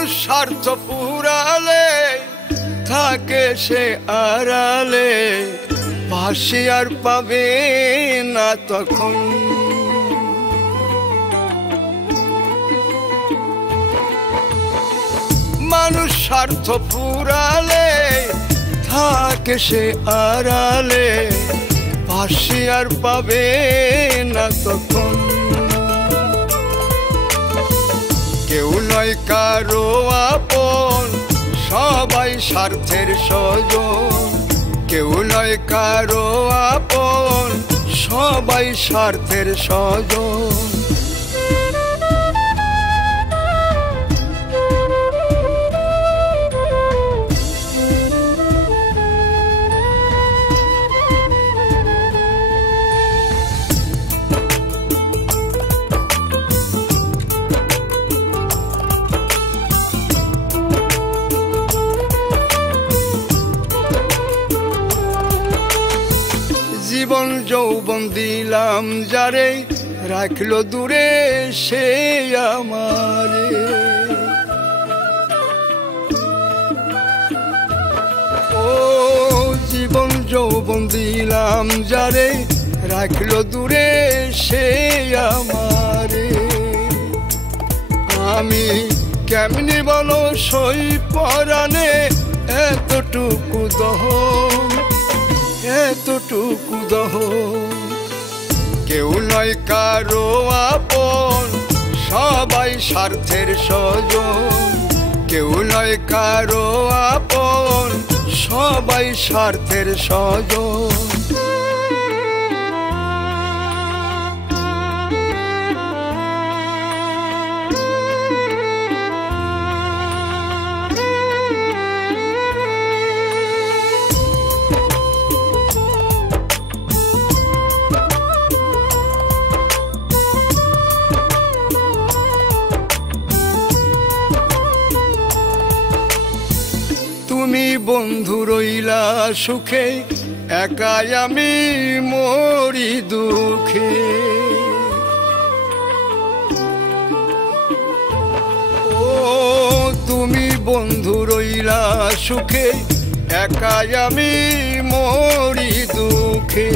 মানুষ স্বার্থ পুরালে থাকে সে আড়ালে, পাশে আর পাবে না তখন। মানুষ স্বার্থ পুরালে থাকে সে আড়ালে, পাশে আর পাবে না তখন। কেউ নয় কারো আপন, সবাই স্বার্থের স্বজন। কেউ নয় কারো আপন, সবাই স্বার্থের স্বজন। জীবন যৌবন দিলাম যারে, রাখলো দূরে সে আমারে। ও জীবন যৌবন দিলাম যারে, রাখলো দূরে সে আমারে। আমি কেমনি বলো সই পরাণে এতটুকু দহন, এতটুকু দহন। কেউ নয় কারো আপন, সবাই স্বার্থের স্বজন। কেউ নয় কারো আপন, সবাই স্বার্থের স্বজন। তুমি বন্ধু রইলা সুখে, একাই আমি মরি দুঃখে। ও তুমি বন্ধু রইলা সুখে, একাই আমি মরি দুঃখে।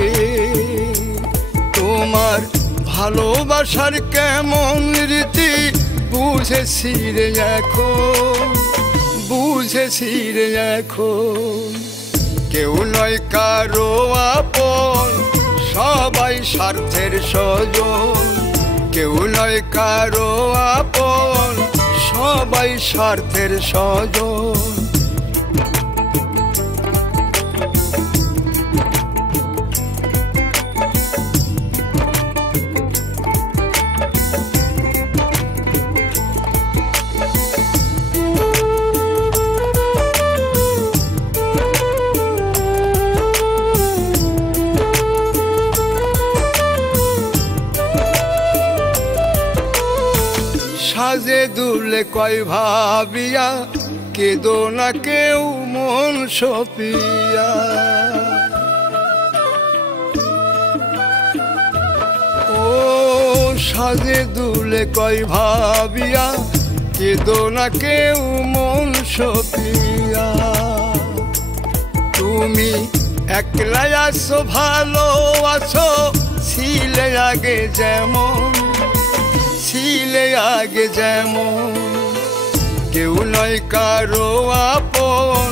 তোমার ভালোবাসার কেমন রীতি বুঝেছি রে এখন, বুঝেছি রে এখন। কেউ নয় কারো আপন, সবাই স্বার্থের স্বজন। কেউ নয় কারো আপন, সবাই স্বার্থের স্বজন। সাজে দুলে কয় ভাবিয়া, কেদো না কেউ মন সপিয়া। ও সাজে দুলে কয় ভাবিয়া, কেদো না কেউ মন সপিয়া। তুমি একলাই আছো ভালো আছো, ছিলে আগে যেমন, ছিলে আগে যেমন। কেউ নয় কারো আপন,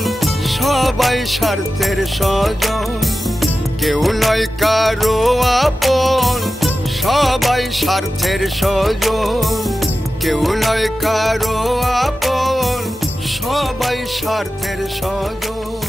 সবাই স্বার্থের স্বজন। কেউ নয় কারো আপন, সবাই স্বার্থের স্বজন। কেউ নয় কারো আপন, সবাই স্বার্থের স্বজন।